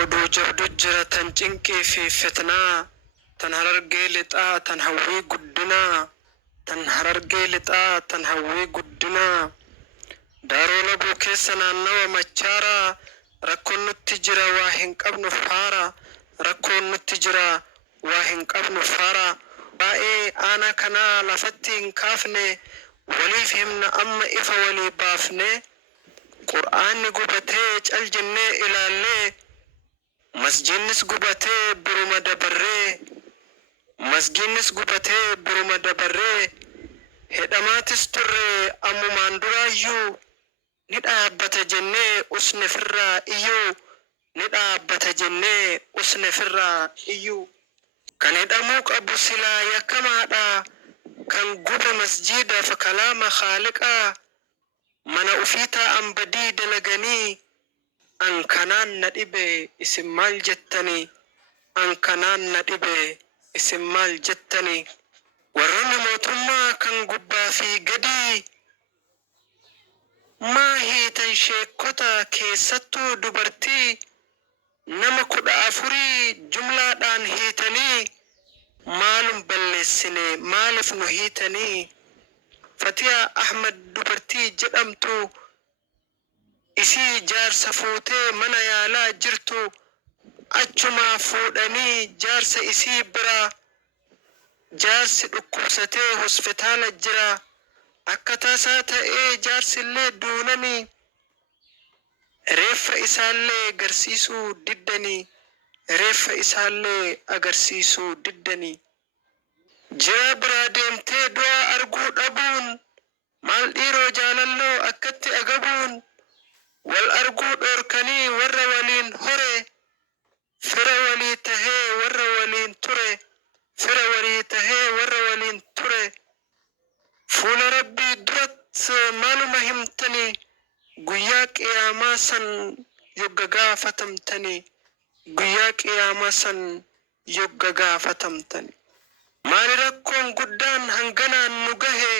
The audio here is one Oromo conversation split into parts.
oduu jabdu jira tan cinqii fi fitnaa tan harargee lixaa tan hawwii guddinaa tan harargee lixaa tan hawwii guddinaa daaroo labuu keessa naannawa machaaraa rakkoon nutti jira waa hin qabnu faara rakkoon nutti jira waa hin qabnu faara baay'ee aanaa kanaa lafatti hin kaafne waliif himna amma ifa walii baafne qur'aanni gubatee cal jennee ilaallee masjidnis gubatee biruma dabarree masjidnis gubatee biruma dabarree hedhamaatis turre ammumaan duraayyuu ni dhaabbata jennee usne firraa iyyuu ni dhaabbata jennee usne firraa iyyuu kan hidhamuu qabu silaa yakkamaadha kan gube masjidaaf kalaama khaaliqaa mana ufii taa'an badii dalaganii an kanaan na dhibe isin maal jettanii an kanaan na dhibe isin maal jettanii warroonni mootummaa kan gubbaa fi gadii maa hiitan sheekota keessattuu dubartii nama 14 jumlaadhaan hiitanii maalum balleessine maaliif nu hiitanii Fatiyaa Ahmad dubartii jedhamtu isii jaarsa fuutee mana yaalaa jirtu achumaa fuudhanii jaarsa isii biraa jaarsi dhukkubsatee hospitaala jira akka taasaa ta'ee jaarsillee duunanii reeffa isaallee agarsiisuu diddanii reeffa isaallee agarsiisuu diddanii jira biraa deemtee du'a arguu dhabuun maal dhiiroo jaalalloo akkatti agabuun wal arguu dhorkanii warra waliin hore fira walii tahee warra waliin ture fira walii tahee warra waliin ture fuula rabbii duratti maaluma himtanii guyyaa qiyaamaa san yogga gaafatamtanii guyyaa qiyaamaa san yogga gaafatamtanii maali rakkoon guddaan hanganaan nu gahe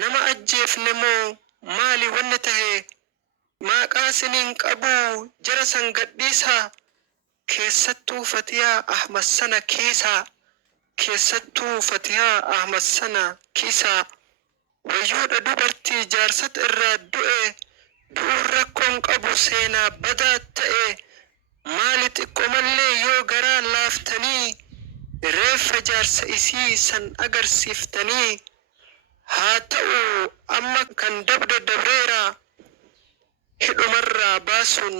nama ajjeefne moo maali wanni tahe maqaa siniin qabuu jara san gadhiisaa keessattuu Fatiyaa Ahmad sana kiisaa keessattuu Fatiyaa Ahmad sana kiisaa wayyuudha dubartii jaarsat irraa du'e du'uun rakkoon qabu seenaa badaa ta'e maali xiqqoomallee yoo garaa laaftanii reeffa jaarsa isii san agarsiiftanii haa ta'u amma kan dabda dabreera hidhumarraa baasuun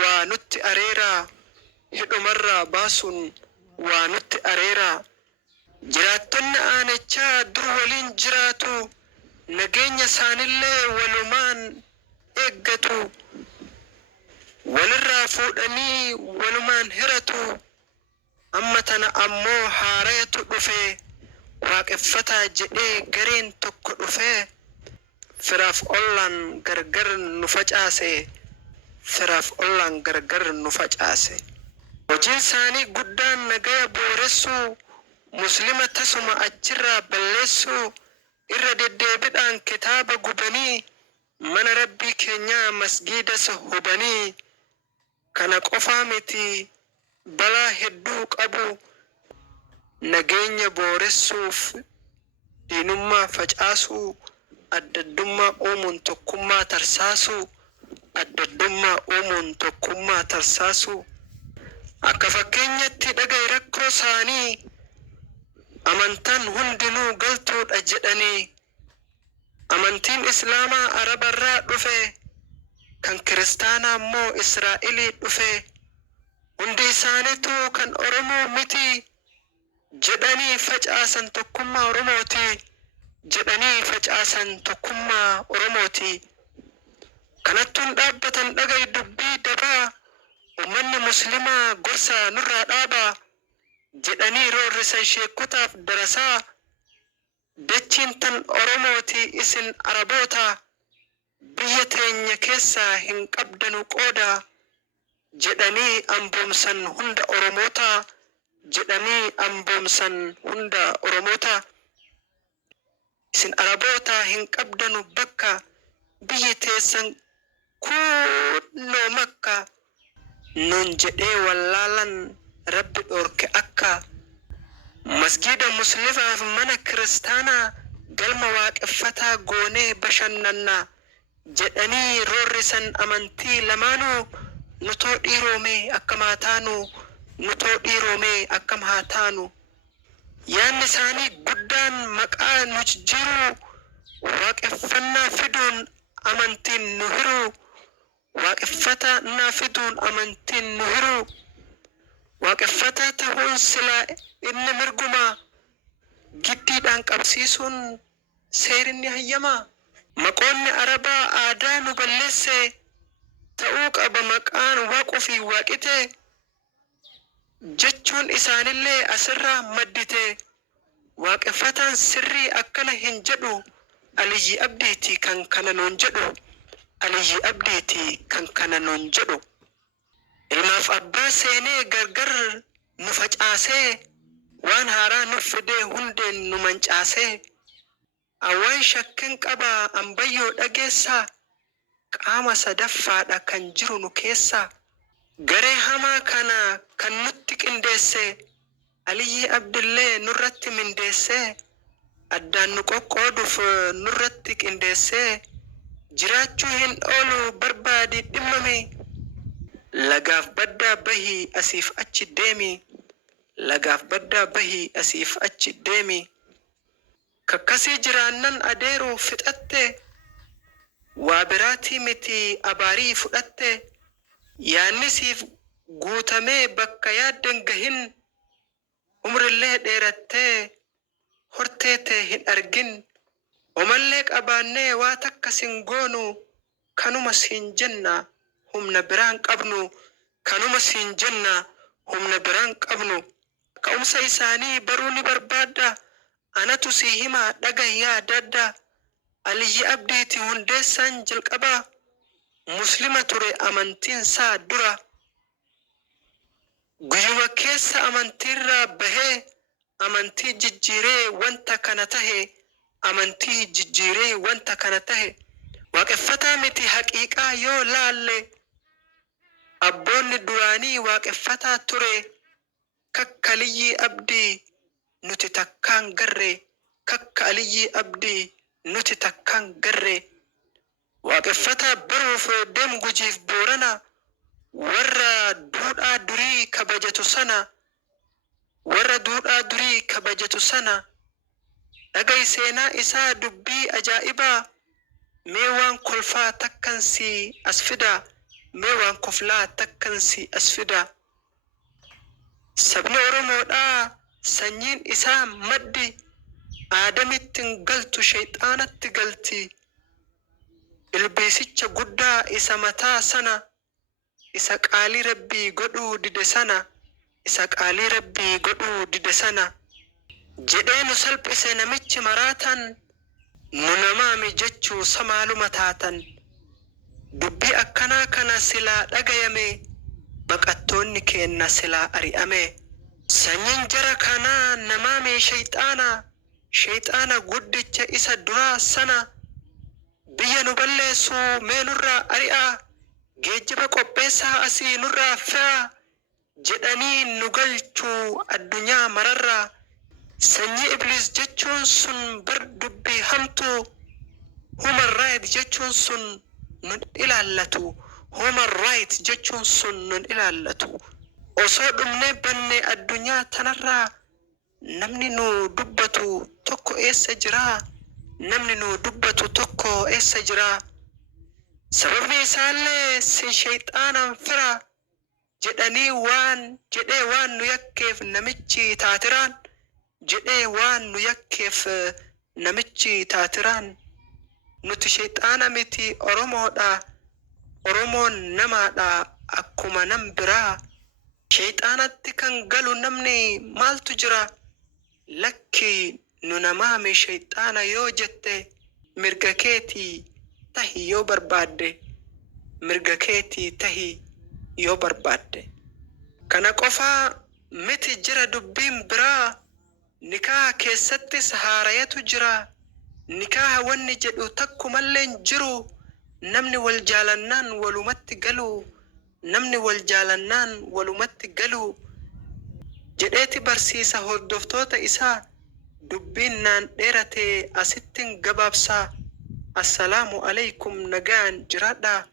waa nutti areera hidhumarraa baasuun waa nutti areera jiraattonni aanichaa dur waliin jiraatu nageenya isaanillee walumaan eeggatu walirraa fuudhanii walumaan hiratu amma tana ammoo haarayatu dhufe waaqeffataa jedhee gareen tokko dhufe firaaf ollaan gargar nu facaase firaaf ollaan gargar nu facaase hojiin isaanii guddaan nagaya booressuu muslima tasuma achirraa balleessuu irra deddeebiidhaan kitaaba gubanii mana rabbii keenyaa masgiidas hubanii kana qofaa miti balaa hedduu qabu nageenya booressuuf diinummaa facaasuu addaddummaa uumuun tokkummaa tarsaasuu addaddummaa uumuun tokkummaa tarsaasuu akka fakkeenyatti dhaga'i rakkoo isaanii amantaan hundinuu galtuudha jedhanii amantiin islaamaa arabarraa dhufe kan kiristaanaa immoo israa'ilii dhufe hundi isaaniitu kan oromoo miti jedhanii facaasan tokkummaa oromooti jedhanii facaasan tokkummaa oromooti kanattuun dhaabbatan dhaga'i dubbii dabaa ummanni muslimaa gorsa nurraa dhaabaa jedhanii roorrisan sheekotaaf darasaa dachiin tan oromooti isin araboota biyya teenya keessaa hin qabdanu qooda jedhanii amboomsan hunda oromoota jedhanii amboomsan hunda oromoota isin araboota hin qabdanu bakka biyyi teessan kunnoo makka nun jedhee wallaalan rabbi dhorke akka masgida muslimaaf mana kiristaanaa galma waaqeffataa goonee bashannannaa jedhanii roorrisan amantii lamaanuu nutoo dhiiroomee akkam haa taanu nutoo dhiiroomee akkam haa taanu yaanni isaanii guddaan maqaa nu jijjiiruu waaqeffannaa fiduun amantiin nu hiruu waaqeffannaa fiduun amantiin nu hiruu waaqeffataa ta'uun silaa inni mirgumaa giddiidhaan qabsiisuun seerinni hayyamaa maqoonni arabaa aadaa nu balleesse ta'uu qaba maqaan waaquu fi waaqite jechuun isaanillee asirraa maddite waaqeffataan sirrii akkana hin jedhu Aliyyi Abdiitii kan kana nuun jedhu Aliyyi Abdiitii kan kana nuun jedhu ilmaaf abbaa seenee gargar nu facaasee waan haaraa nu fidee hundeen nu mancaasee awwaan shakkin qabaa ambayyoo dhageessaa qaama sadaffaadha kan jiru nu keessaa garee hamaa kana kan nutti qindeesse Aliyyi Abdillee nurratti mindeesse addaan nu qoqqooduuf nurratti qindeesse jiraachuu hin oolu barbaadi dhimmame lagaaf baddaa bahii asiif achi deemi lagaaf baddaa bahii asiif achi deemi kakkasii jiraannan adeeruu fixatte waa biraatii miti abaarii fudhatte yaanni siif guutamee bakka yaadden gahin umrillee dheerattee hortee tee hin argin omallee qabaannee waa takka sin goonu kanuma siin jenna humna biraan qabnu kanuma siin jenna humna biraan qabnu ka'umsa isaanii baruu ni barbaadda anatu sii himaa dhagayyaa dadda Aliyyi Abdiitii hundeessaan jalqabaa muslima ture amantiin isaa dura guyyuma keessa amantiirraa bahee amantii jijjiiree wanta kana tahe amantii jijjiiree wanta kana tahe waaqeffataa miti haqiiqaa yoo laalle abboonni duraanii waaqeffataa ture kakka Aliyyi Abdii nuti takkaan garre kakka Aliyyi Abdii nuti takkaan garre waaqeffataa baruuf deemu gujiif boorana warra duudhaa durii kabajatu sana warra duudhaa durii kabajatu sana dhagay seenaa isaa dubbii ajaa'ibaa mee waan kolfaa takkan si as fidaa mee waan koflaa takkan si as fidaa sabni Oromoodhaa sanyiin isaa maddi aadamittiin galtu shayxaanatti galti ilbiisicha guddaa isa mataa sana isa qaalii rabbii godhuu dide sana isa qaalii rabbii godhuu dide sana jedhee nu salphise namichi maraatan nu namaami jechuu samaaluma taatan dubbii akkanaa kana silaa dhagayame baqattoonni keenna silaa ari'ame sanyiin jara kanaa namaami shayxaana guddicha isa duraa sana biyya nu balleessuu mee nurraa ari'aa geejjiba qopheessaa asii nurraa fe'aa jedhanii nu galchuu addunyaa mararraa sanyii ibliis jechuun sun bar dubbii hamtuu human right jechuun sun nun ilaallatu human right jechuun sun nun ilaallatu osoo dhumnee banne addunyaa tanarraa namni nu dubbatu tokko eessa jiraa namni nu dubbatu tokko eessa jiraa sababni isaallee si shayxaanaan fira jedhanii jedhee waan nu yakkeef namichi taatiraan jedhee waan nu yakkeef namichi taatiraan nuti shayxaana miti Oromoodha Oromoon namaadha akkuma nam biraa shayxaanatti kan galu namni maaltu jira lakki nu namaami shayxaana yoo jette mirga keetii tahi yoo barbaadde mirga keetii tahi yoo barbaadde kana qofaa miti jira dubbiin biraa nikaa keessattis haarayatu jira nikaa wanni jedhu takkumallee jiru namni wal jaalannaan walumatti galu namni wal jaalannaan walumatti galuu jedheeti barsiisa hordoftoota isaa. dubbiin naan dheerate asittin gabaabsaa. assalaamu alaykum nagaan jiraadhaa.